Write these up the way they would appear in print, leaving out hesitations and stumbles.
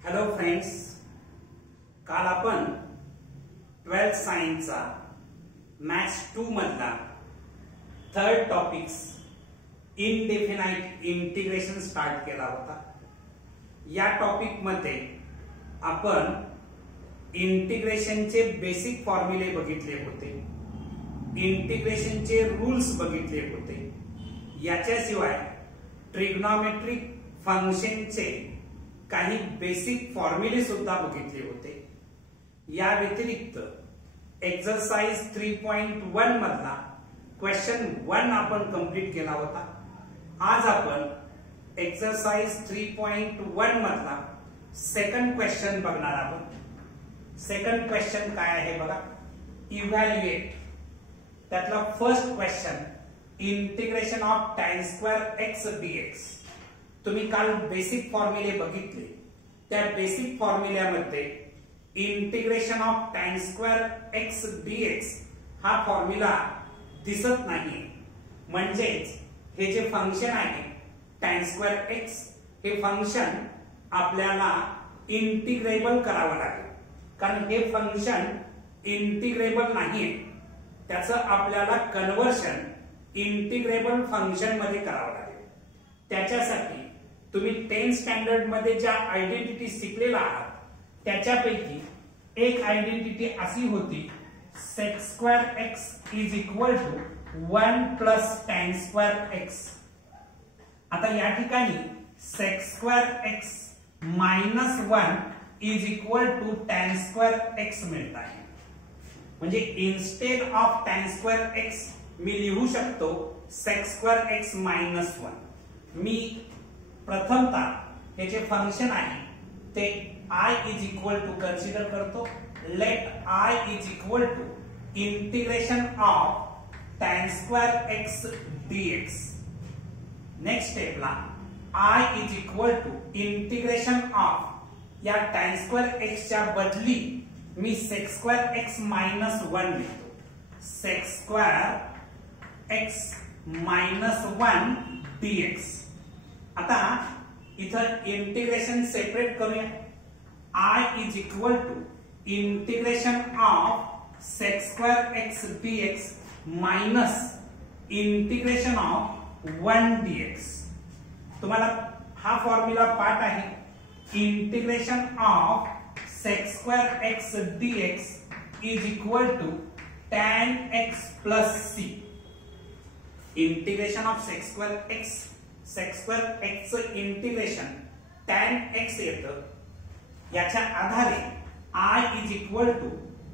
Hello friends, काल आपण 12th सायन्सचा मॅथ्स 2 मधला third topics indefinite integration start केला होता। या टॉपिक मध्ये आपण इंटिग्रेशनचे बेसिक फॉर्म्युले बघितले होते, इंटिग्रेशनचे रूल्स बघितले होते। याच्याशिवाय ट्रिग्नोमेट्रिक फंक्शनचे काही बेसिक फॉर्म्युले सुद्धा बघितले होते। या व्यतिरिक्त एक्सरसाइज 3.1 मधला क्वेश्चन 1 आपण कंप्लीट केला होता। आज आपण एक्सरसाइज 3.1 मधला सेकंड क्वेश्चन बघणार आहोत। सेकंड क्वेश्चन काय आहे बघा, इव्हॅल्युएट। त्यातला first question integration of tan square x dx। तुम्ही काल बेसिक फॉर्म्युले बघितले, त्या बेसिक फॉर्म्युल्यामध्ये integration of tan square x dx हा फॉर्म्युला दिसत नाही। म्हणजेच हे जे फंक्शन आहे tan स्क्वेअर x, हे फंक्शन आपल्याला इंटिग्रेबल करावं लागेल, कारण हे फंक्शन इंटिग्रेबल नाहीये। त्याचं आपल्याला कन्वर्शन इंटिग्रेबल फंक्शन मध्ये करावं लागेल। त्याच्यासाठी तुम्ही 10th स्टँडर्ड मध्ये ज्या आयडेंटिटी शिकलेला आहात त्याच्यापैकी एक आयडेंटिटी अशी होती, sec square x is equal to 1 plus tan square x। आता या ठिकाणी sec square x minus 1 is equal to tan square x मिळत आहे। म्हणजे instead of tan square x मी लिहू शकतो sec स्क्वेअर x मायनस 1। मी प्रथमतः हे जे फंक्शन आहे ते I is equal to consider करतो। Let I is equal to integration of tan square x dx। Next स्टेपला I is equal to integration of या tan स्क्वेअर x च्या बदली मी sec स्क्वेअर x मायनस 1 लिहितो। sec square x minus 1 dx। आता इथं integration separate करूया। I is equal to integration of sec square x dx minus integration of 1 dx। तुम्हाला हा फॉर्म्युला पाठ आहे, integration of sec square x dx is equal to tan x plus c। Integration of sec square x integration tan x येतं। याच्या आधारे I is equal to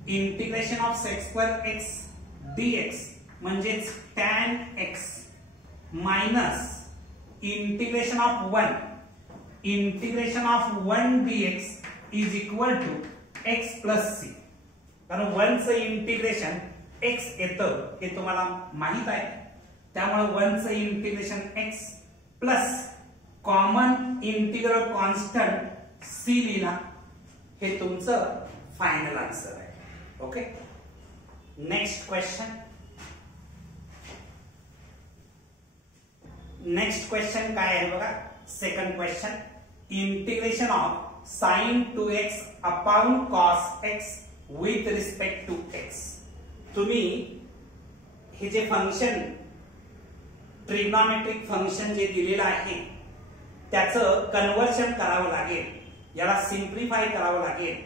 integration of sec square x dx म्हणजेच tan x minus integration of 1 dx is equal to x plus c। कारण 1 चं integration x येतं हे तुम्हाला माहित आहे, त्यामुळे 1 चं integration x plus common integral constant c लिहिला, हे तुमचं फायनल आन्सर आहे। ओके, नेक्स्ट क्वेश्चन काय आहे बघा, second question integration of sin 2x upon cos x with respect to x। तुम्ही हे जे फंक्शन ट्रिग्नोमेट्रिक फंक्शन जे दिलेलं आहे त्याचं कन्वर्शन करावं लागेल, याला सिंप्लिफाय करावं लागेल,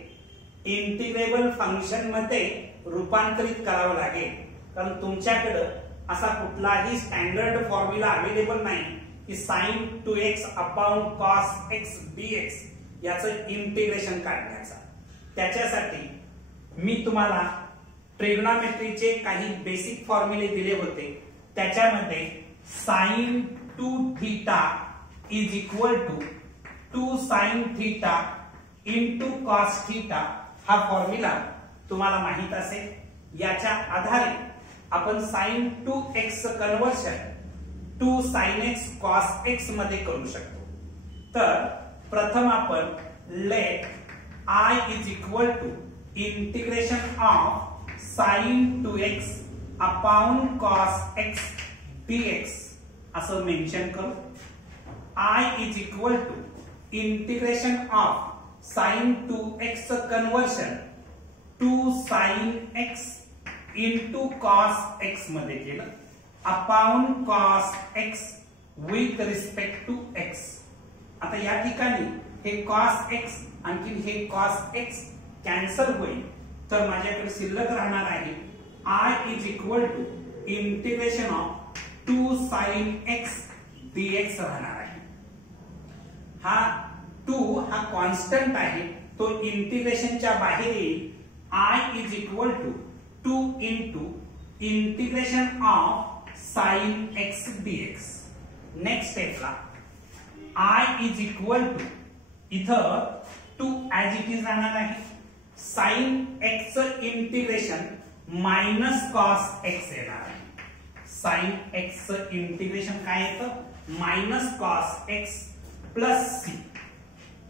इंटिग्रेबल फंक्शन मध्ये रूपांतरित करावं लागेल। कारण तुमच्याकडे असा कुठलाही स्टँडर्ड फॉर्म्युला अवेलेबल नाही की sin 2x upon cos x dx याचं इंटिग्रेशन काढण्याचा। त्याच्यासाठी मी तुम्हाला ट्रिग्नोमेट्रीचे काही बेसिक फॉर्म्युले दिले होते, त्याच्यामध्ये sin 2 theta is equal to 2 sin theta into cos theta हा फॉर्म्युला तुम्हाला माहित असेल। याच्या आधारे आपण sin 2x conversion 2 sin x cos x मध्ये करू शकतो। तर प्रथम आपण let I is equal to integration of sin 2x upon cos x dx असं मेन्शन करू। I is equal to integration of sine 2x चं conversion 2 sine x into cos x मध्ये केलं upon cos x with respect to x. आता या ठिकाणी हे cos x आणखी हे कॉस x कॅन्सल होईल, तर माझ्याकडे शिल्लक राहणार आहे I is equal to integration of 2 sine x dx राहणार आहे. हा 2 हा कॉन्स्टंट आहे, तो इंटिग्रेशनच्या बाहेर येईल. I is equal to 2 into integration of sine x dx. Next स्टेपला I इज इक्वल टू इथं 2 ऍज इट इज राहणार आहे. साइन x चं इंटिग्रेशन मायनस कॉस x येणार आहे. साइन x चं इंटिग्रेशन काय येतं minus cos x plus c.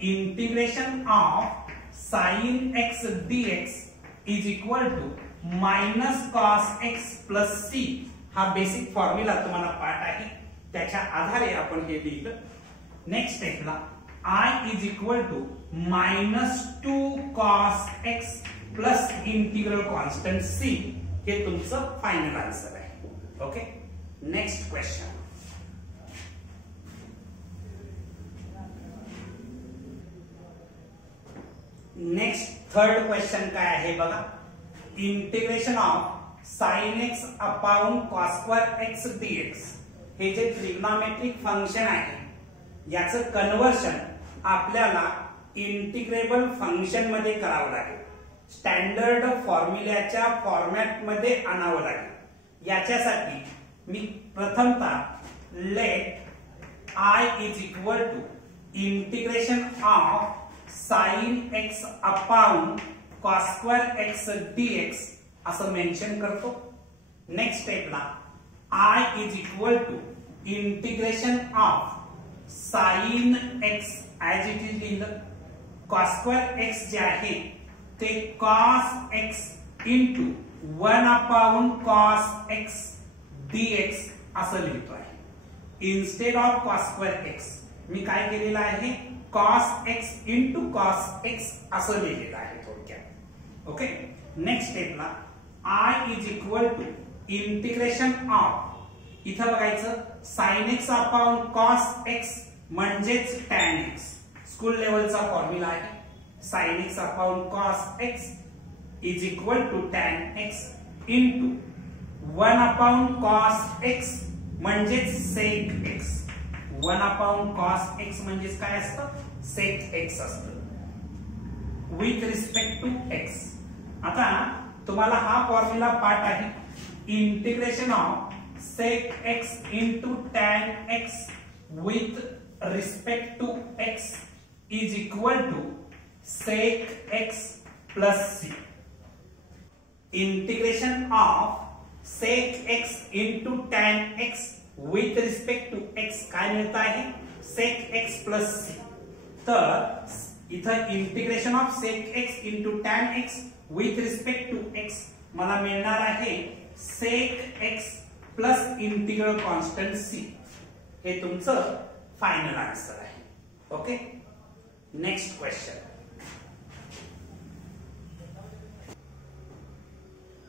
Integration of sine x dx is equal to minus cos x plus c. हा बेसिक फॉर्म्युला तुम्हाला पाठ आहे, त्याच्या आधारे आपण हे लिहिलं. नेक्स्ट स्टेपला I is equal to minus 2 cos x plus integral constant c. हे तुमचं फायनल आन्सर आहे. Okay, next question. Next third question काय आहे बघा. Integration of sine x upon cos square x dx. हे जे ट्रिग्नोमेट्रिक फंक्शन आहे याचं कन्व्हर्शन आपल्याला इंटिग्रेबल फंक्शन मध्ये करावं लागेल. स्टँडर्ड फॉर्म्युल्याच्या फॉर्मॅट मध्ये आणावं लागेल. याच्यासाठी मी प्रथमतः let I is equal to integration of sine x upon cos square x dx असं मेन्शन करतो. नेक्स्ट स्टेपला I is equal to integration of sine x as it is लिहिलं. कॉस स्क्वेअर x जे आहे ते cos x into 1 upon cos x dx असं लिहितो आहे. Instead of cos square x मी काय केलेलं आहे cos x into cos x असं लिहिलेलं आहे थोडक्यात. ओके, नेक्स्ट स्टेपला I is equal to integration of इथं बघायचं sine x upon cos x म्हणजेच टॅन x. स्कूल लेवलचा फॉर्म्युला आहे. Sine x upon cos x is equal to tan x into 1 upon cos x म्हणजेच sec x. 1 upon cos x म्हणजेच काय असतं sec x असतं विथ रिस्पेक्ट टू x. आता तुम्हाला हा फॉर्म्युला पाठ आहे. Integration of sec x into tan x with respect to x is equal to sec x plus c. Integration of sec x into tan x with respect to x काय मिळत आहे sec x plus c. तर इथं integration of sec x into tan x with respect to x मला मिळणार आहे sec x plus integral constant c. हे तुमचं फायनल आन्सर आहे. Okay, next question.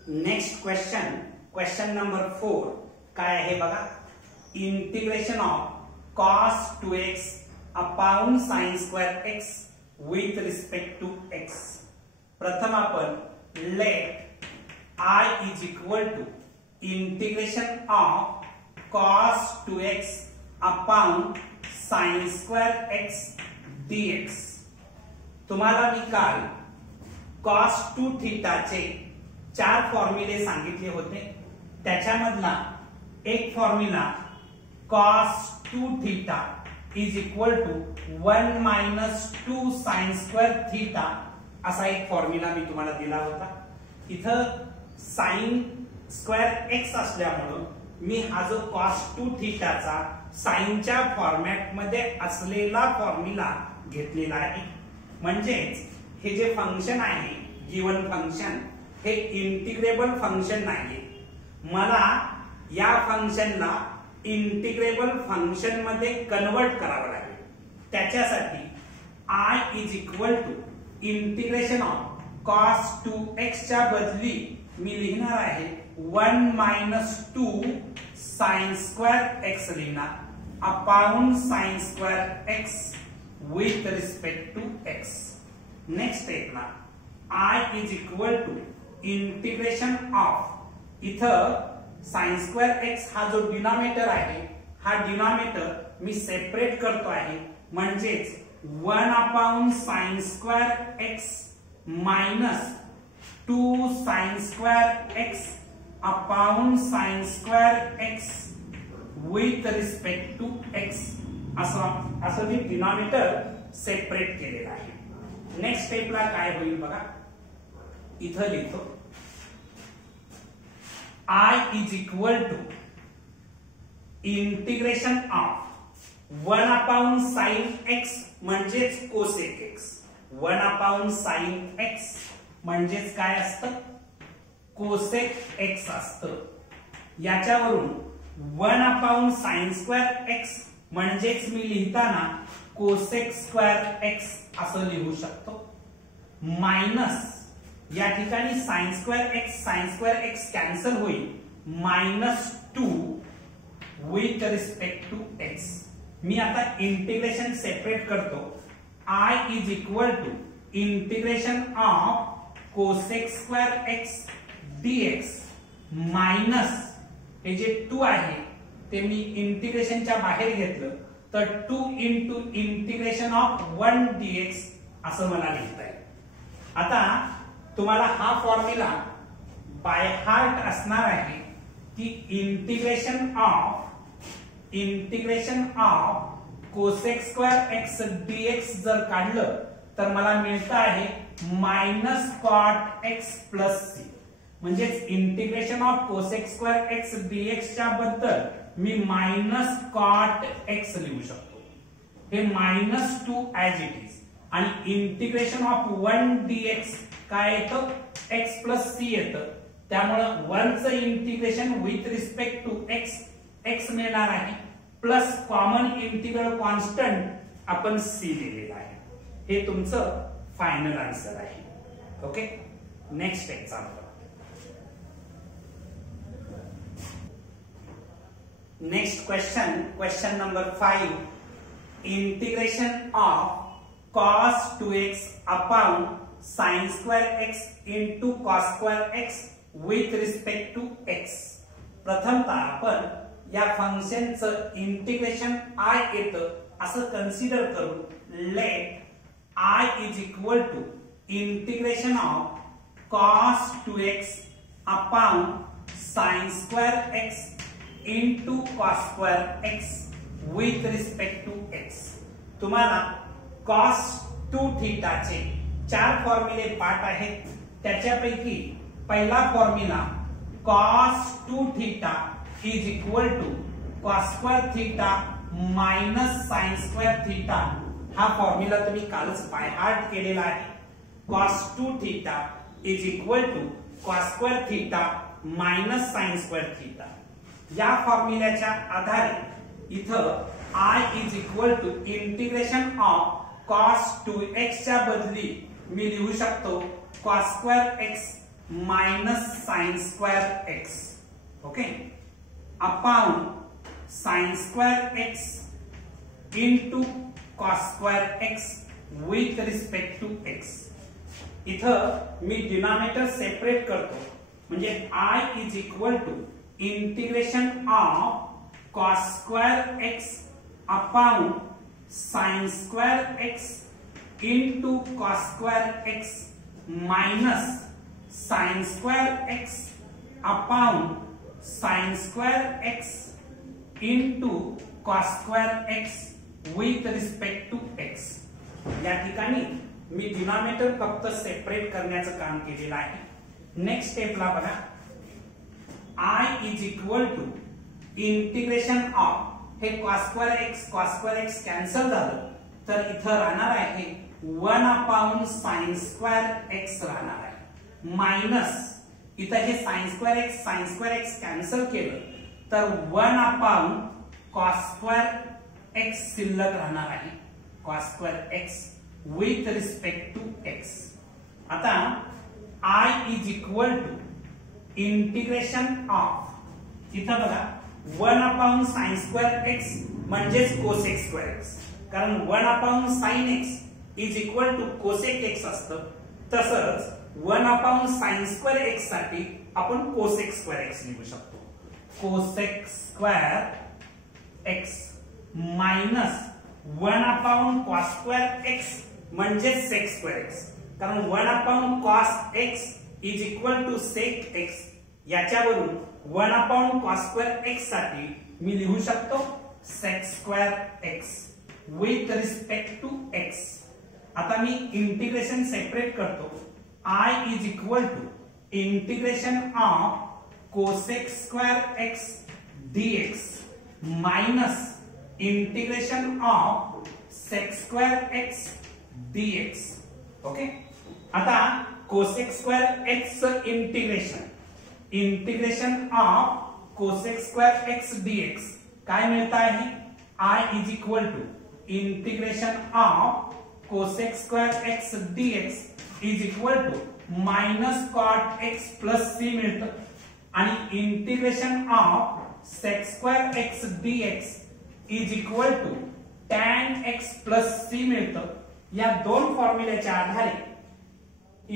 Next question, question number 4 काय आहे बघा. Integration of cos 2x upon sine square x with respect to x. प्रथम आपण let I is equal to integration of cos 2x upon sine square x dx. तुम्हाला मी काल cos 2 थीटाचे 4 फॉर्म्युले सांगितले होते. त्याच्यामधला एक formula cos 2 theta is equal to 1 minus 2 sine square theta असा एक फॉर्म्युला मी तुम्हाला दिला होता. इथं साइन स्क्वेअर x असल्यामुळे मी हा जो कॉस 2 थीटाचा साइनच्या फॉर्मॅट मध्ये असलेला फॉर्म्युला घेतलेला आहे. म्हणजेच हे जे फंक्शन आहे गिवन फंक्शन हे इंटिग्रेबल फंक्शन नाहीये. मला या फंक्शनला इंटिग्रेबल फंक्शन मध्ये कन्वर्ट करावं लागेल. त्याच्यासाठी I is equal to integration of cos 2x च्या बदली मी लिहिणार आहे 1 मायनस 2 साइन स्क्वेअर एक्स लिहिणार upon sine square x with respect to x. Next step ना I is equal to integration of इथं साइन स्क्वेअर एक्स हा जो डिनॉमिनेटर आहे हा डिनॉमिनेटर मी सेपरेट करतो आहे म्हणजेच 1 upon sine square x minus 2 sine square x upon sine square x with respect to x असं मी डिनॉमिनेटर सेपरेट केलेलं आहे. नेक्स्ट स्टेपला काय होईल बघा इथं लिहितो I is equal to integration of 1 upon sine x म्हणजेच cosec x 1 upon sine x म्हणजेच काय असतं कोसेक एक्स असतं. याच्यावरून 1 अपॉन साइन स्क्वेअर एक्स म्हणजेच मी लिहिताना कोसेक स्क्वेअर एक्स असं लिहू शकतो मायनस या ठिकाणी साइन स्क्वेअर एक्स कॅन्सल होईल -2 विथ रिस्पेक्ट टू एक्स. मी आता इंटिग्रेशन सेपरेट करतो. I is equal to integration of cosec square x dx minus हे जे 2 आहे ते मी इंटिग्रेशनच्या बाहेर घेतलं तर 2 इंटू इंटिग्रेशन ऑफ 1 dx असं मला लिहिता येईल. आता तुम्हाला हा फॉर्म्युला बाय हार्ट असणार आहे की integration of cosec square x dx जर काढलं तर मला मिळतं आहे minus cot x plus c. म्हणजेच integration of cosec square x dx च्या बद्दल मी मायनस कॉट एक्स लिहू शकतो. हे -2 ऍज इट इज आणि इंटिग्रेशन ऑफ 1 dx काय येतं x प्लस सी येतं. त्यामुळे 1 चं integration with respect to x मिळणार आहे प्लस कॉमन इंटिग्रल कॉन्स्टंट आपण c दिलेला आहे. हे तुमचं फायनल आन्सर आहे. Okay next example. Next question number 5 integration of cos 2x upon sin square x into cos square x with respect to x. प्रथमतः आपण या फंक्शनचं इंटिग्रेशन I येतं असं कन्सिडर करू. Let I is equal to integration of cos 2x upon sin square x into cos square x with respect to x. तुम्हाला cos 2 थीटाचे 4 फॉर्म्युले पाठ आहेत. त्याच्यापैकी पहिला formula cos 2 theta is equal to cos square theta minus sin square theta हा formula तुम्ही कालच बाय हार्ट केलेला आहे. cos 2 theta is equal to cos square theta minus sin square theta. या फॉर्म्युल्याच्या आधारे इथं I is equal to integration of cos 2x च्या बदली मी लिहू शकतो cos square x minus sin square x. Okay upon sin square x into cos square x with respect to x. इथं मी डिनॉमिनेटर सेपरेट करतो म्हणजे I is equal to integration of cos square x upon sin square x into cos square x minus sin square x upon sin square x into cos square x with respect to x. या ठिकाणी मी denominator फक्त separate करण्याचं काम केलेलं आहे. Next स्टेपला बघा I is equal to integration of हे cos स्क्वेअर एक्स कॅन्सल झालं तर इथं राहणार आहे 1 अपॉन sin स्क्वेअर एक्स राहणार आहे मायनस इथं हे sin स्क्वेअर एक्स कॅन्सल केलं तर 1 अपॉन cos स्क्वेअर एक्स शिल्लक राहणार आहे. cos square x with respect to x. आता I is equal to integration of, इथं बघा 1/sin² x म्हणजेच cosec² x, कारण 1/sin x is equal to cosec x असतं. तसंच 1/sin² x साठी आपण cosec² x लिहू शकतो. cosec² x minus 1/cos² x म्हणजे sec² x, कारण 1/cos x is equal to sec x. याच्यावरून 1/cos² x साठी मी लिहू शकतो sec² x with respect to x. आता मी इंटिग्रेशन सेपरेट करतो. I is equal to integration of cosec² x dx minus integration of sec² x dx. Okay, आता cosec² x integration of cosec² x dx काय मिळत आहे? I is equal to integration of cosec² x dx is equal to minus cot x plus c मिळतं, आणि integration of sec² x dx is equal to tan x plus c मिळतं. या दोन फॉर्म्युल्याच्या आधारे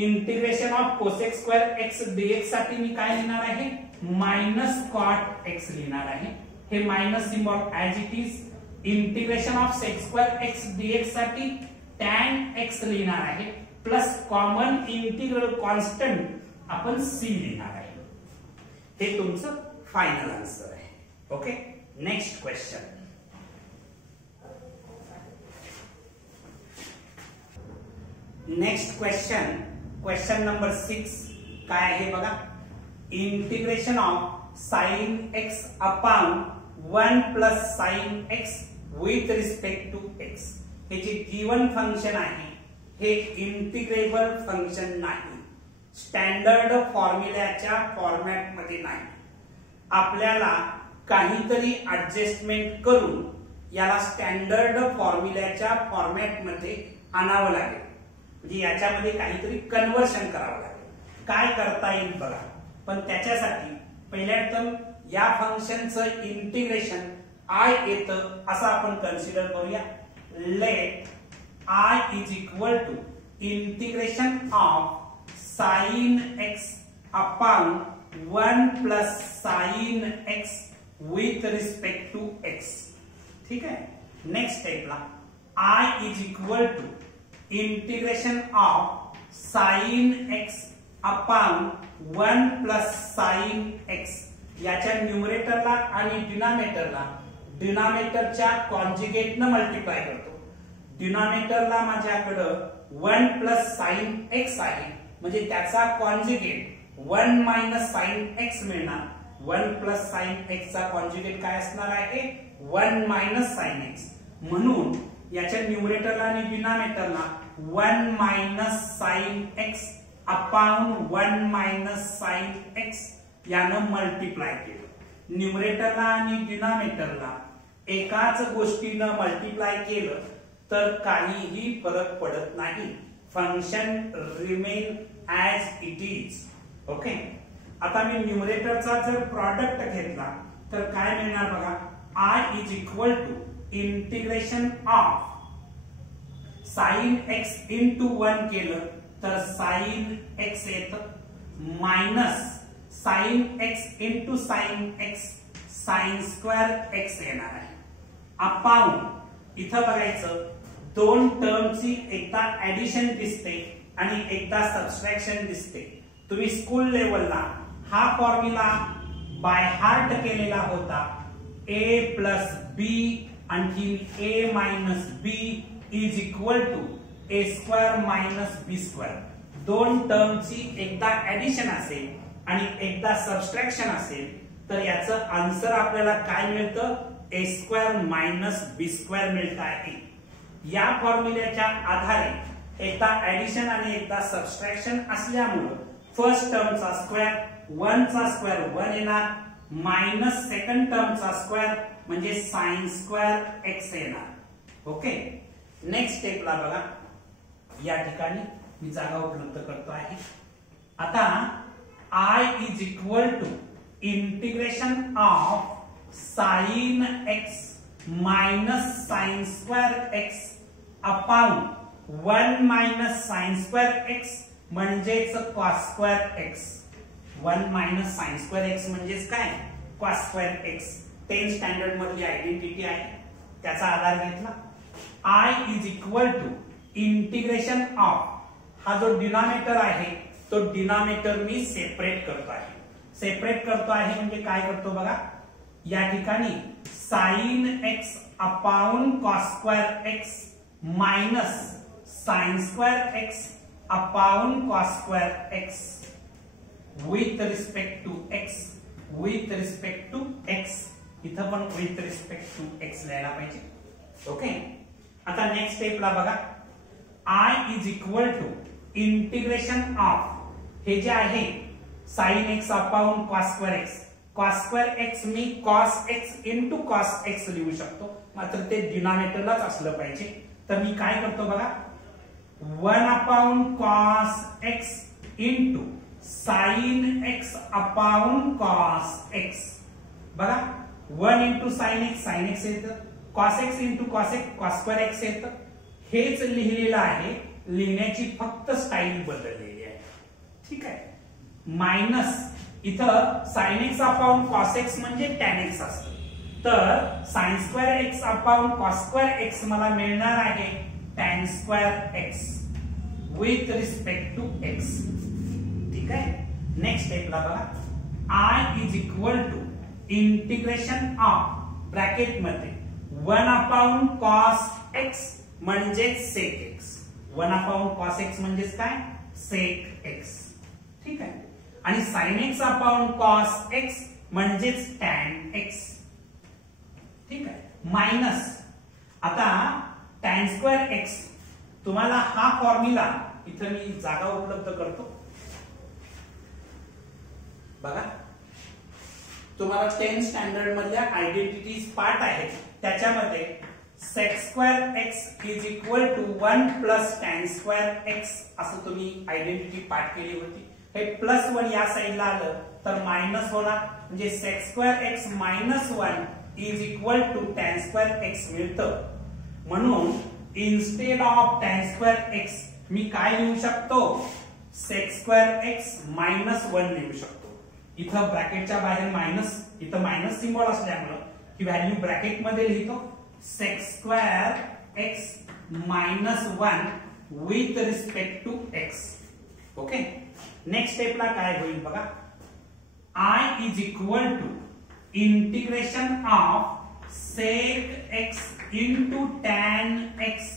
integration of cosec² x dx साठी मी काय लिहिणार आहे? मायनस cot x लिहिणार आहे. हे minus symbol as it is. Integration of sec² x dx साठी tan x लिहिणार आहे, प्लस कॉमन इंटिग्रल कॉन्स्टंट आपण c लिहिणार आहे. हे तुमचं फायनल आन्सर आहे. Okay, next question. Next question number 6 काय आहे बघा. Integration of sin x upon 1 plus sin x with respect to x. हे जे गिवन फंक्शन आहे हे इंटिग्रेबल फंक्शन नाही, स्टँडर्ड फॉर्म्युल्याच्या फॉर्मॅट मध्ये नाही. आपल्याला काहीतरी ऍडजस्टमेंट करून याला स्टँडर्ड फॉर्म्युल्याच्या फॉर्मॅट मध्ये आणावं लागेल, म्हणजे याच्यामध्ये काहीतरी कन्वर्शन करावं लागेल. काय करता येईल बघा, पण त्याच्यासाठी पहिल्यांदा या फंक्शनचं इंटिग्रेशन I येतं असं आपण कन्सिडर करूया. Let I is equal to integration of sin x upon 1 plus sin x with respect to x. ठीक आहे. नेक्स्ट स्टेपला I is equal to integration of sin x upon 1 plus sin x. याच्या न्यूमरेटरला आणि डिनॉमिनेटरच्या कॉन्जुगेटनं multiply करतो. डिनॉमिनेटरला माझ्याकडं 1 plus sin x आहे, म्हणजे त्याचा कॉन्जुगेट 1 मायनस sin x मिळणार. 1 प्लस sin x चा कॉन्जुगेट काय असणार आहे? 1 मायनस sin x. म्हणून याच्या न्यूमरेटरला आणि डिनॉमिनेटरला 1 minus sin x upon 1 minus sin x यानं मल्टिप्लाय केलं. न्यूमरेटरला आणि डिनॉमिनेटरला एकाच गोष्टीनं मल्टिप्लाय केलं तर काहीही फरक पडत नाही. Function remain as it is. Okay, आता मी न्यूमरेटरचा जर प्रॉडक्ट घेतला तर काय मिळणार बघा. I is equal to integration of sin x into 1 केलं तर sin x येतं, minus sin x into sin x sin² x येणार आहे. अपॉन इथं बघायचं दोन टर्मची एकदा ऍडिशन दिसते आणि एकदा सबट्रॅक्शन दिसते. तुम्ही स्कूल लेवलला हा फॉर्म्युला बाय हार्ट केलेला होता. a प्लस b आणखी a minus b is equal to a² minus b². दोन टर्मची एकदा ऍडिशन असेल आणि एकदा सबट्रॅक्शन असेल तर याचं आन्सर आपल्याला काय मिळतं? a² मायनस b² मिळत आहे. या फॉर्म्युल्याच्या आधारे एकदा ऍडिशन आणि एकदा सबट्रॅक्शन असल्यामुळे फर्स्ट टर्मचा स्क्वेअर 1 चा स्क्वेअर 1 येणार, मायनस सेकंड टर्मचा स्क्वेअर म्हणजे sin² x येणार. ओके, नेक्स्ट स्टेपला बघा. या ठिकाणी मी जागा उपलब्ध करतो आहे. आता I is equal to integration of sine x minus sine square x upon 1 minus sine square x म्हणजेच cos square x. 1 minus sine square x म्हणजेच काय, cos square x. 10th standard मधली आयडेंटिटी आहे, त्याचा आधार घेतला. I is equal to integration of, हा जो डिनॉमिनेटर आहे तो डिनॉमिनेटर मी सेपरेट करतो आहे. सेपरेट करतो आहे म्हणजे काय करतो बघा, या ठिकाणी sine x upon cos square x minus sine square x upon cos square x with respect to x. With respect to x, इथं पण विथ रिस्पेक्ट टू एक्स लिहायला पाहिजे. ओके. आता नेक्स्ट स्टेपला बघा, I is equal to integration of, हे जे आहे sine x upon cos square x. Cos square x मी cos x into cos x लिहू शकतो, मात्र ते डिनॉमिनेटरलाच असलं पाहिजे. तर मी काय करतो बघा, 1 upon cos x into sine x upon cos x. बघा 1 इंटू साइन एक्स येतं, cos x into cos x cos square x येतं. हेच लिहिलेलं आहे, लिहिण्याची फक्त स्टाईल बदललेली आहे. ठीक आहे. मायनस इथं sine x upon cos x म्हणजे टॅन एक्स असतं, तर sine square x upon cos square x मला मिळणार आहे tan square x with respect to x. ठीक आहे. नेक्स्ट स्टेपला बघा, I is equal to integration of bracket मध्ये 1 अपॉन कॉस एक्स म्हणजेच sec x. 1 upon cos x म्हणजेच काय, सेक एक्स. ठीक आहे. आणि sine x upon cos x म्हणजेच टॅन एक्स. ठीक आहे. मायनस आता टॅन स्क्वेअर एक्स, तुम्हाला हा फॉर्म्युला इथं मी जागा उपलब्ध करतो. बघा तुम्हाला 10th स्टँडर्ड मधल्या आयडेंटिटीज पार्ट आहेत, त्याच्यामध्ये sec square x is equal to 1 plus tan square x असं तुम्ही आयडेंटिटी पाठ केली होती. हे +1 या साइडला आलं तर मायनस होणार, म्हणजे sec square x minus 1 is equal to tan square x मिळतं. म्हणून instead of tan square x मी काय लिहू शकतो, sec square x minus 1 लिहू शकतो. इथं ब्रॅकेटच्या बाहेर मायनस, इथं मायनस सिम्बॉल असल्यामुळे ही व्हॅल्यू ब्रॅकेट मध्ये लिहितो. sec square x minus 1 with respect to x. ओके. नेक्स्ट स्टेपला काय होईल बघा, I is equal to integration of sec x into tan x.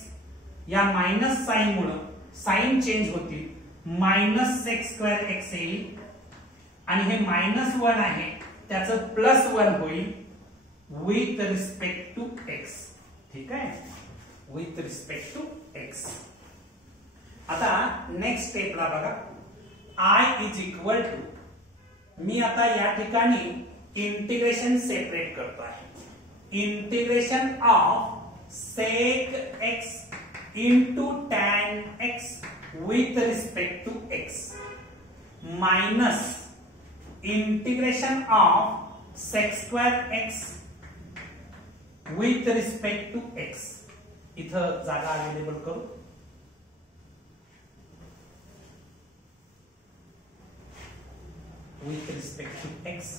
या मायनस साइन मुळे साइन चेंज होतील, मायनस sec square x येईल आणि हे -1 आहे त्याचं +1 होईल with respect to x. ठीक आहे, with respect to x. आता नेक्स्ट स्टेपला बघा, I इज इक्वल टू, मी आता या ठिकाणी इंटिग्रेशन सेपरेट करतो आहे. Integration of sec x into tan x with respect to x minus integration of sec square x with respect to x. इथं जागा अवेलेबल करू. with respect to x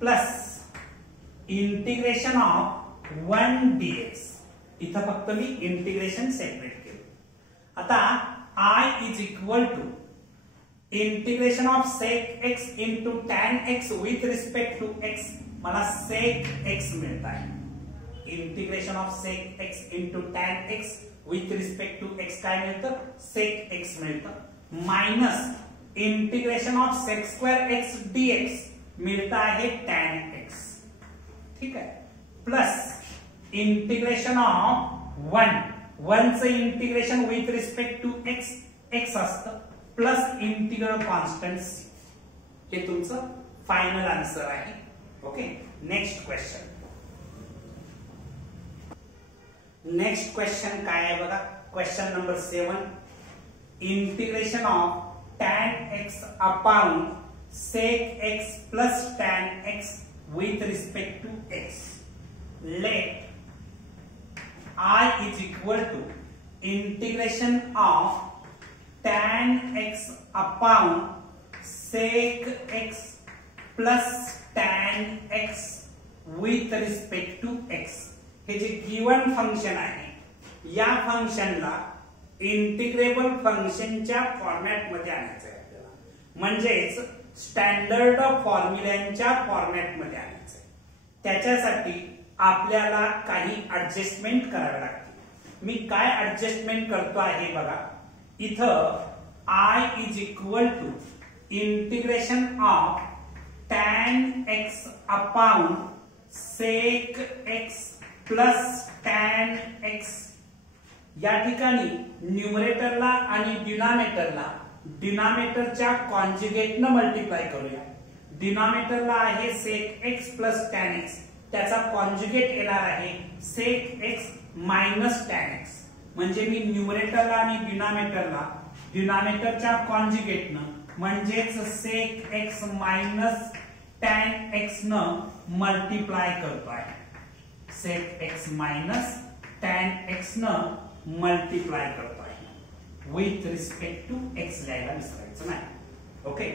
plus integration of 1 dx. इथं फक्त मी integration separate केलं. आता I is equal to integration of sec x into tan x with respect to x. मला sec x मिळत आहे. Integration of sec x into tan x with respect to x काय मिळतं, sec x मिळतं. Minus integration of sec square x dx मिळतं आहे tan x. ठीक आहे. प्लस इंटिग्रेशन ऑफ 1 चं integration with respect to x x असतं, plus integral constant c. हे तुमचं फायनल आन्सर आहे. Okay. Next question. Next question काय आहे बघा, question number 7, integration of tan x upon sec x plus tan x with respect to x. Let I is equal to integration of tan x upon sec x plus tan x with respect to x. हे जे given function आहे, या फंक्शनला integrable फंक्शनच्या format मध्ये आणायचं आहे आपल्याला, म्हणजेच स्टँडर्ड फॉर्म्युल्यांच्या फॉर्मॅट मध्ये आणायचं आहे. त्याच्यासाठी आपल्याला काही ऍडजस्टमेंट करावे लागतील. मी काय ऍडजस्टमेंट करतो आहे बघा. इथं I is equal to integration of tan x upon sec x plus tan x. या ठिकाणी न्यूमरेटरला आणि डिनॉमिनेटरला डिनॉमिनेटरच्या कॉन्जुगेटने मल्टिप्लाय करूया. डिनॉमिनेटरला आहे sec x plus tan x, त्याचा कॉन्जुगेट येणार आहे sec x minus tan x. म्हणजे मी न्यूमरेटरला आणि डिनॉमिनेटरला डिनॉमिनेटरच्या कॉन्जुगेटने म्हणजेच sec x minus tan x न मल्टिप्लाय करतो आहे. sec x minus tan x न मल्टिप्लाय करतो आहे विथ रिस्पेक्ट टू x लिहायला विसरायचं नाही. Okay.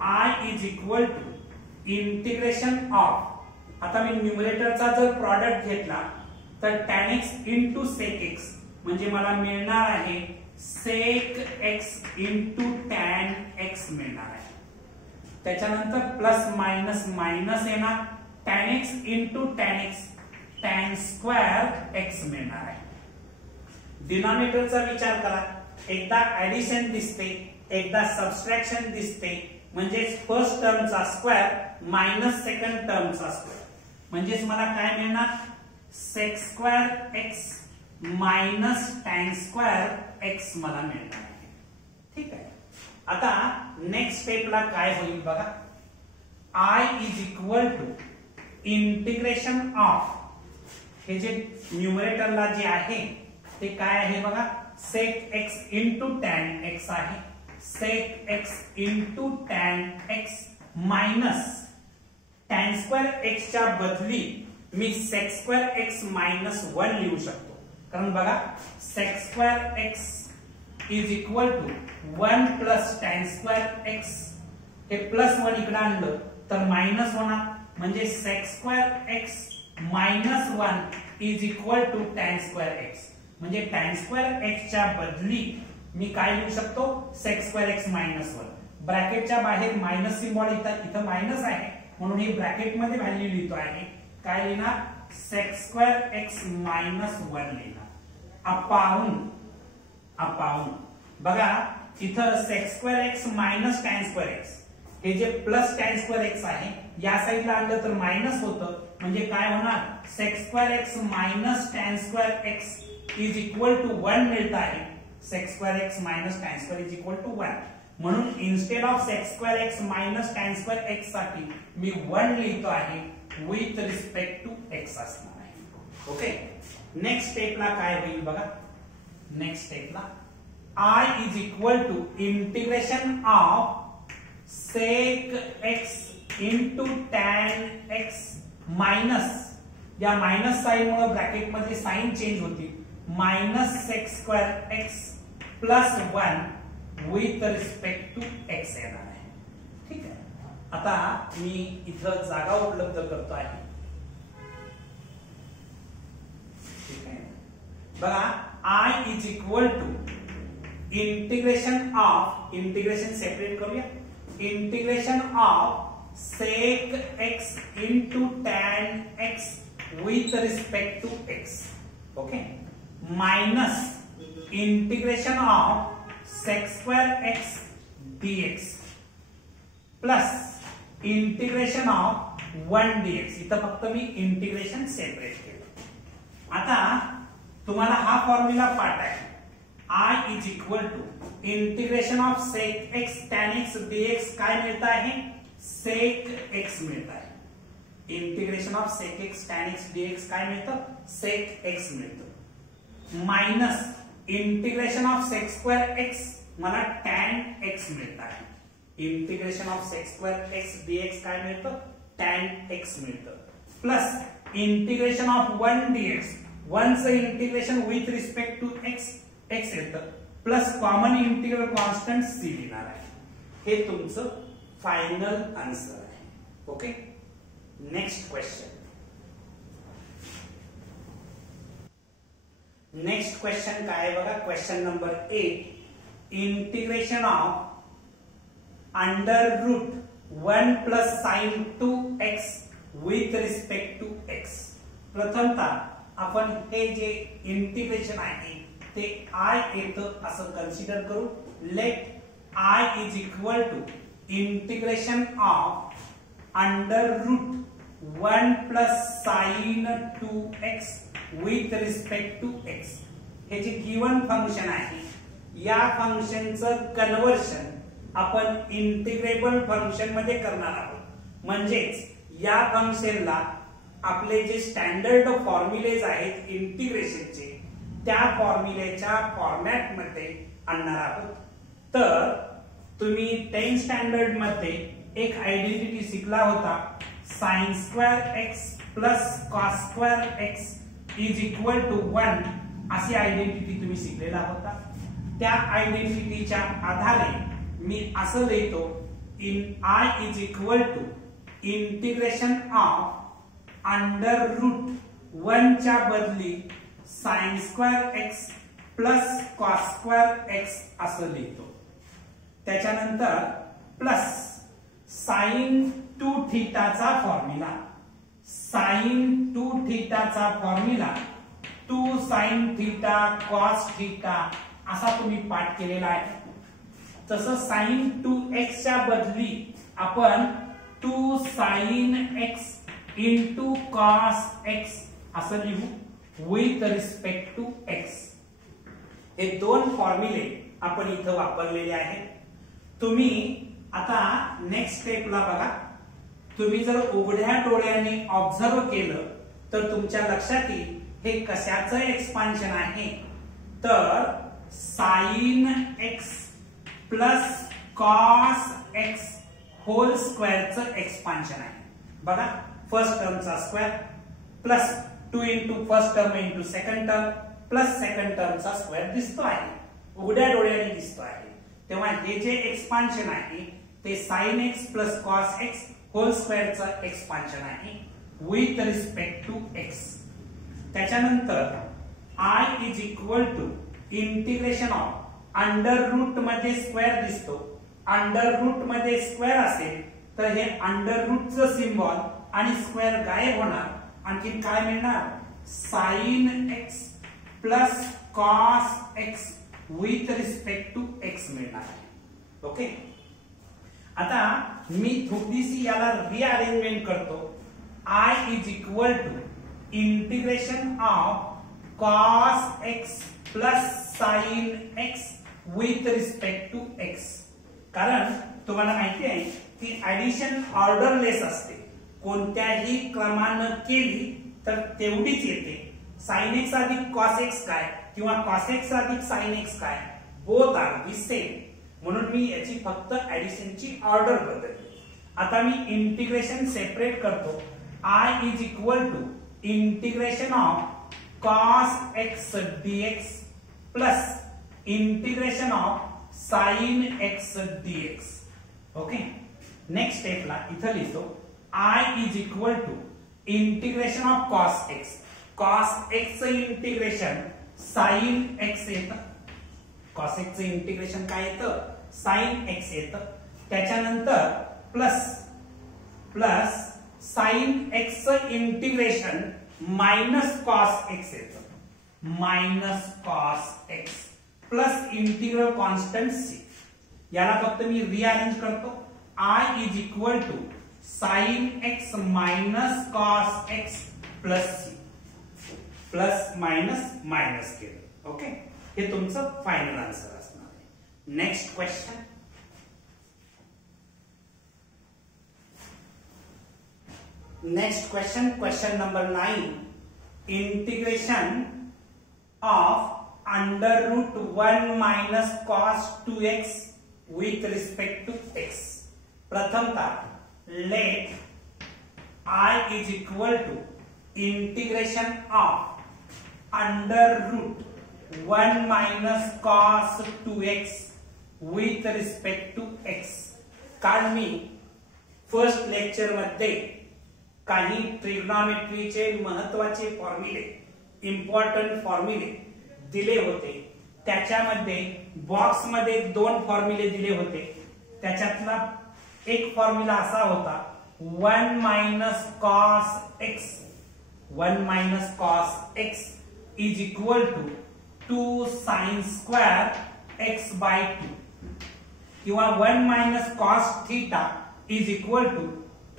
I is equal to integration of, आता मी न्यूमरेटरचा जर प्रॉडक्ट घेतला तर tan x into sec x म्हणजे मला मिळणार आहे sec x into tan x मिळणार आहे. त्याच्यानंतर प्लस मायनस मायनस येणार, tan x into tan x tan square x मिळणार आहे. डिनॉमिनेटरचा विचार करा, एकदा ऍडिशन दिसते एकदा सबट्रॅक्शन दिसते, म्हणजे फर्स्ट टर्मचा स्क्वेअर मायनस सेकंड टर्मचा स्क्वेअर, म्हणजेच मला काय मिळणार sec square x minus tan square x मला मिळणार आहे. ठीक आहे. आता नेक्स्ट स्टेपला काय होईल बघा. I is equal to integration of, हे जे न्यूमरेटरला जे आहे ते काय आहे बघा, sec x into tan x आहे. sec x into tan x minus tan square x च्या बदली मी sec स्क्वेअर x मायनस 1 लिहू शकतो. कारण बघा sec square x is equal to 1 plus tan square x, हे प्लस 1 इकडे आणलं तर मायनस होणार, म्हणजे sec square x minus 1 is equal to tan square x. म्हणजे tan स्क्वेअर x च्या बदली मी काय लिहू शकतो sec स्क्वेअर x मायनस 1. ब्रॅकेटच्या बाहेर मायनस सिम्बॉल इथं मायनस आहे म्हणून ही ब्रॅकेट मध्ये व्हॅल्यू लिहितो आहे. काय लिहिणार sec स्क्वेअर x मायनस 1 लिहिणार अपॉन बघा इथं sec square x minus tan square x, हे जे प्लस tan स्क्वेअर x आहे या साईडला आणलं तर मायनस होतं, म्हणजे काय होणार sec square x minus tan square x is equal to 1 मिळत आहे. sec square x minus tan square is equal to 1, म्हणून instead of sec square x minus tan square x साठी मी 1 लिहितो आहे विथ रिस्पेक्ट टू x असणार आहे. Okay. Next स्टेपला काय होईल बघा. नेक्स्ट स्टेपला I is equal to integration of sec x into tan x minus, या मायनस साइन मुळे ब्रॅकेट मध्ये साइन चेंज होती, minus sec square x plus 1 with respect to x येणार आहे. ठीक आहे. आता मी इथं जागा उपलब्ध करतो आहे. ठीक आहे. बघा I is equal to integration of, integration separate करूया, integration of sec x into tan x with respect to x. Okay. Minus integration of sec square x dx plus integration of 1 dx. इथं फक्त मी integration separate केलं. आता तुम्हाला हा formula पाठ आहे. I is equal to integration of sec x tan x dx काय मिळत आहे sec x मिळत आहे. Integration of sec x tan x dx काय मिळतं sec x मिळतं. Minus integration of sec square x मला tan x मिळत आहे. Integration of sec square x dx काय मिळतं, tan x मिळतं, प्लस इंटिग्रेशन ऑफ 1 dx, 1 चं integration with respect to x x येतं, plus common integral constant c लिहिणार आहे. हे तुमचं फायनल आन्सर आहे. Okay, next question. Next question काय आहे बघा, question number 8. Integration of under root 1 plus sine 2x with respect to x. प्रथमतः आपण हे जे इंटिग्रेशन आहे ते I येतं असं कन्सिडर करू. Let I is equal to integration of under root 1 plus sine 2x with respect to x. हे जे गिवन फंक्शन आहे या फंक्शनचं कन्वर्शन आपण इंटिग्रेबल फंक्शन मध्ये करणार आहोत. म्हणजेच या फंक्शनला आपले जे स्टँडर्ड फॉर्म्युलेज आहेत इंटिग्रेशनचे त्या फॉर्म्युलेच्या फॉर्मॅट मध्ये आणणार आहोत. तर तुम्ही 10th स्टँडर्ड मध्ये एक आयडेंटिटी शिकला होता, sin square x plus cos square x is equal to 1 अशी आयडेंटिटी तुम्ही शिकलेला होता. त्या आयडेंटिटीच्या आधारे मी असं लिहितो, इन I is equal to integration of under root 1 च्या बदली sin square x plus cos square x असं लिहितो. त्याच्यानंतर प्लस sin 2 थीटाचा फॉर्म्युला, sin 2 थीटाचा formula 2 sin theta cos theta असा तुम्ही पाठ केलेला आहे. तसं sin 2x च्या बदली आपण 2 sin x into cos x असं लिहू विथ रिस्पेक्ट टू x. हे दोन फॉर्म्युले आपण इथं वापरलेले आहेत. तुम्ही आता नेक्स्ट स्टेपला बघा. तुम्ही जर उघड्या डोळ्याने ऑब्झर्व केलं तर तुमच्या लक्षात येईल हे कशाचं एक्सपान्शन आहे, तर sin x plus cos x whole स्क्वेअरचं एक्सपान्शन आहे. बघा, फर्स्ट टर्मचा square plus 2 into first term into second term plus second टर्मचा स्क्वेअर दिसतो आहे, उघड्या डोळ्याने दिसतो आहे. तेव्हा हे जे एक्सपान्शन आहे ते sin x plus cos x whole स्क्वेअरचं एक्सपान्शन आहे विथ रिस्पेक्ट टू x. त्याच्यानंतर I is equal to integration of under root मध्ये स्क्वेअर दिसतो, अंडर रूट मध्ये स्क्वेअर असेल तर हे अंडर रूटचं सिम्बॉल आणि स्क्वेअर गायब होणार. आणखी काय मिळणार, sin x plus cos x with respect to x मिळणार आहे. ओके, आता मी थोडीशी याला रिअरेंजमेंट करतो. I is equal to integration of cos x plus sin x with respect to x. कारण तुम्हाला माहिती आहे की ऍडिशन ऑर्डरलेस असते, कोणत्याही क्रमानं केली तर तेवढीच येते. sin x अधिक cos x काय किंवा cos x अधिक sin x काय, बोथ आर दी सेम. म्हणून मी याची फक्त ऍडिशनची ऑर्डर बदलली. आता मी इंटिग्रेशन सेपरेट करतो. I is equal to integration of cos x dx plus integration of sin x dx. Okay, next स्टेपला इथं लिहितो I is equal to integration of cos x. cos x चं इंटिग्रेशन sin x येतं, cos x चं integration काय येतं, sin x येतं. त्याच्यानंतर प्लस प्लस sin x चं इंटिग्रेशन मायनस cos x येतं, minus cos x plus integral constant c. याला फक्त मी रिअरेंज करतो. I is equal to sin x minus cos x plus c. Plus minus minus केलं. Okay, हे तुमचं final answer असणार आहे. Next question. Next question, question number 9. Integration of under root 1 minus cos 2x with respect to x. प्रथमतः let I is equal to integration of under root 1 minus cos 2x with respect to x. काल मी first lecture मध्ये काही ट्रिग्नॉमेट्रीचे महत्वाचे फॉर्म्युले, important फॉर्म्युले दिले होते. त्याच्यामध्ये box मध्ये 2 फॉर्म्युले दिले होते. त्याच्यातला एक फॉर्म्युला असा होता 1 minus cos x, 1 minus cos x is equal to 2 sine square x by 2, किंवा 1 minus cos theta is equal to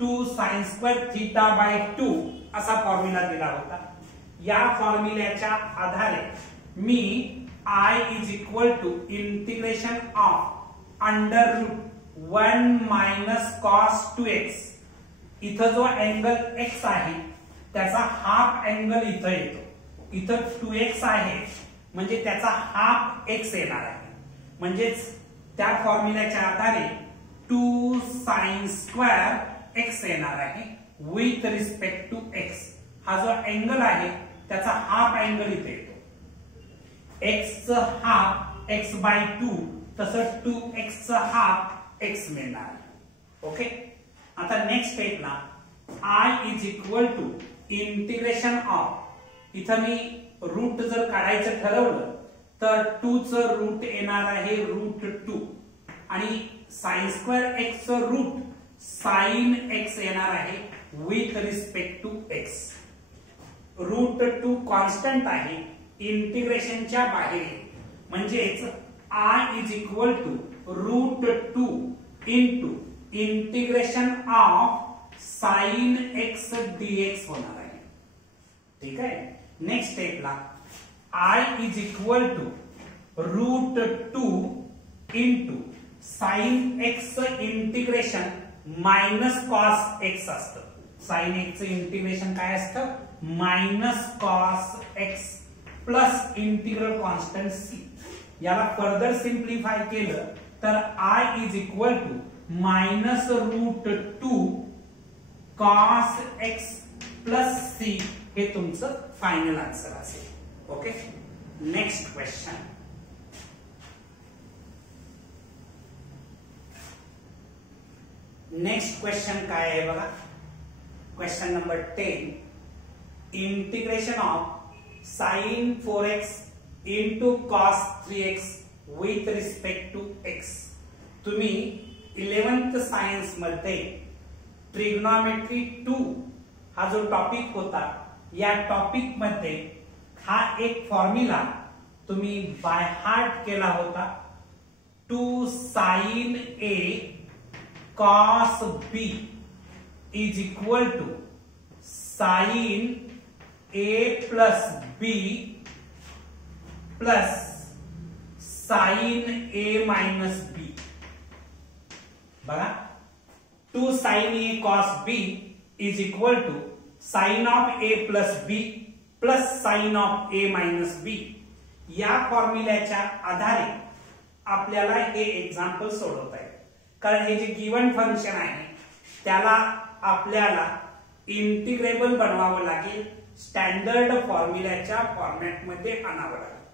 2 sine square theta by 2 असा फॉर्म्युला दिला होता. या फॉर्म्युल्याच्या आधारे मी I is equal to integration of under root 1 minus cos 2x, इथं जो अँगल x आहे त्याचा हाफ अँगल इथं येतो. इथं 2x आहे म्हणजे त्याचा हाफ x येणार आहे. म्हणजेच त्या फॉर्म्युल्याच्या आधारे 2 साइन स्क्वेअर x येणार आहे विथ रिस्पेक्ट टू x. हा जो अँगल आहे त्याचा हाफ अँगल इथे येतो. x च हाफ x बाय 2, तसं 2x च हाफ x मिळणार. ओके. आता नेक्स्ट स्टेपला I is equal to integration of, इथं मी रूट जर काढायचं ठरवलं तर 2 च रूट येणार आहे रूट 2, आणि साइन स्क्वेअर x च रूट साइन x येणार आहे with respect to x. Root 2 constant आहे, इंटिग्रेशनच्या बाहेर, म्हणजेच I is equal to root 2 into integration of sine x dx होणार आहे. ठीक आहे. नेक्स्ट स्टेपला I is equal to root 2 into sine x integration minus cos x असतं. साइन x इंटिग्रेशन काय असतं? Minus cos x plus integral constant c. याला further सिंप्लिफाय केलं तर I is equal to minus root 2 cos x plus c हे तुमचं final answer असेल. Okay. Next question. Next question काय आहे बघा. Question number 10. Integration of sine 4x into cos 3x with respect to x. तुम्ही 11th science मध्ये trigonometry 2 हा जो टॉपिक होता, या टॉपिक मध्ये हा एक फॉर्म्युला तुम्ही बाय हार्ट केला होता. 2 sine a cos b is equal to sine a plus b plus sine a minus b. बघा, 2 sine a cos b is equal to sine of a plus b plus sine of a minus b. या फॉर्म्युल्याच्या आधारे आपल्याला हे example सोडवता येईल. कारण हे जे गिवन फंक्शन आहे त्याला आपल्याला इंटिग्रेबल बनवावं लागेल, स्टँडर्ड फॉर्म्युल्याच्या फॉर्मॅटमध्ये आणावं लागेल.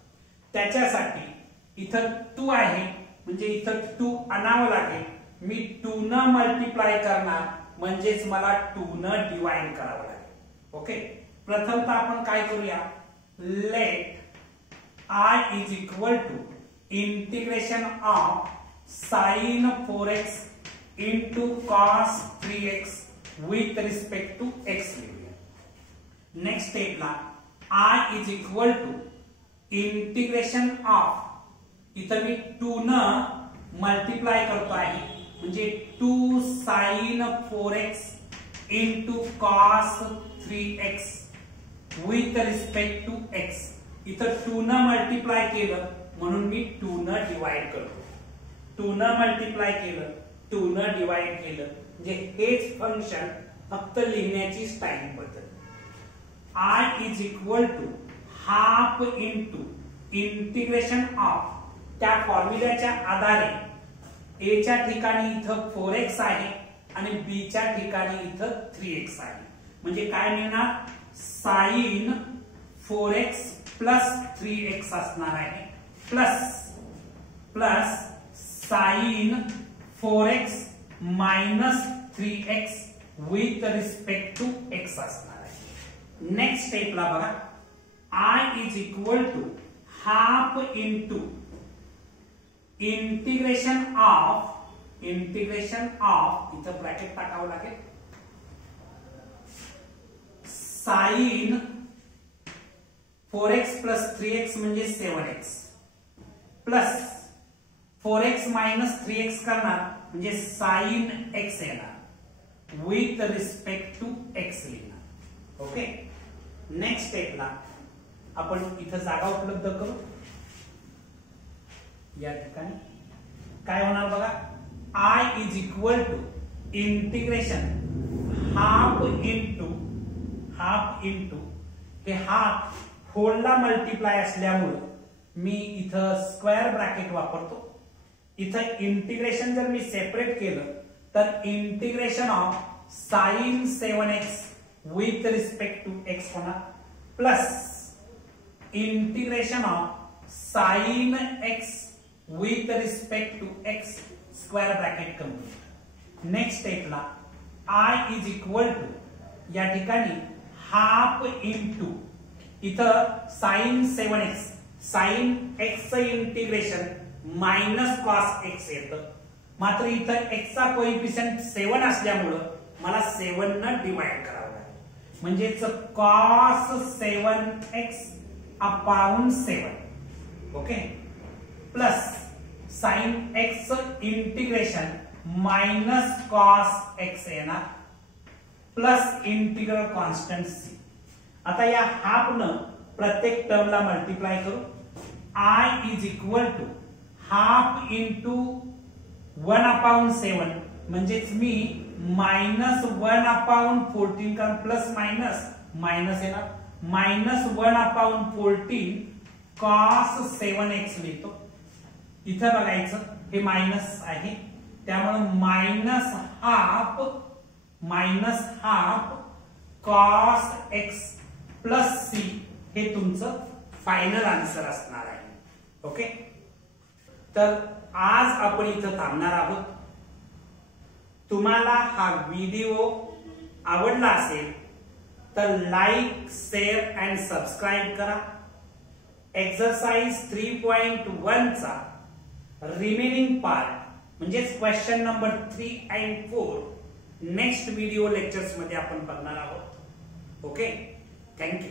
त्याच्यासाठी इथं 2 आहे म्हणजे इथं 2 आणावं लागेल. मी 2 न मल्टिप्लाय करणार म्हणजेच मला 2 न डिवाइड करावं लागेल. ओके. प्रथमतः आपण काय करूया, let I is equal to integration of sine 4x into cos 3x with respect to x लिहूया. नेक्स्ट स्टेपला I is equal to integration of, इथं मी 2 न मल्टिप्लाय करतो आहे म्हणजे 2 sine 4x into cos 3x with respect to x. इथं 2 न मल्टिप्लाय केलं म्हणून मी 2 न डिवाइड करतो. 2 न मल्टिप्लाय केलं, 2 न डिवाइड केलं, म्हणजे हेच फंक्शन फक्त लिहिण्याची स्टाईल बदल. I is equal to half into integration of त्या फॉर्म्युल्याच्या आधारे a च्या ठिकाणी इथं 4x आहे आणि b च्या ठिकाणी इथं 3x आहे. म्हणजे काय मिळणार sin 4x प्लस 3x असणार आहे plus sin 4x minus 3x with respect to x असणार आहे. नेक्स्ट स्टेपला बघा I is equal to half into integration of इथं ब्रॅकेट टाकावं लागेल sin 4x प्लस 3x म्हणजे 7x plus 4x minus 3x करणार म्हणजे sin x येणार विथ रिस्पेक्ट टू x लिहिणार. ओके, नेक्स्ट स्टेपला आपण इथं जागा उपलब्ध करू. या ठिकाणी काय होणार बघा I is equal to integration half into हे हाफ होलला मल्टिप्लाय असल्यामुळे मी इथं स्क्वेअर ब्रॅकेट वापरतो. इथं इंटिग्रेशन जर मी सेपरेट केलं तर integration of sin 7x with respect to x होणार plus integration of sin x with respect to x square bracket complete. Next स्टेपला I इज इक्वल टू या ठिकाणी हाफ इंटू इथं sin 7x sin x चं integration minus cos x येतं. मात्र इथं x चा कोएफिशियंट 7 असल्यामुळं मला 7 न डिवाइड करावं लागेल म्हणजेच cos 7x upon 7. Okay, plus sin x integration minus cos x येणार प्लस इंटिग्रल कॉन्स्टंट c. आता या हाफ न प्रत्येक टर्मला मल्टिप्लाय करू. I is equal to half into 1 upon 7 म्हणजेच मी मायनस 1 अपॉन 14 कारण प्लस मायनस येणार मायनस 1 अपॉन 14 cos 7x लिहितो. इथं बघायचं हे मायनस आहे त्यामुळे minus half cos x plus c हे तुमचं फायनल आन्सर असणार आहे. ओके, तर आज आपण इथं थांबणार आहोत. तुम्हाला हा व्हिडिओ आवडला असेल तर लाईक शेअर अँड सबस्क्राईब करा. एक्सरसाइज 3.1 चा रिमेनिंग पार्ट म्हणजेच क्वेश्चन नंबर 3 आणि 4 नेक्स्ट व्हिडिओ लेक्चर्स मध्ये आपण बघणार आहोत. Okay, thank you.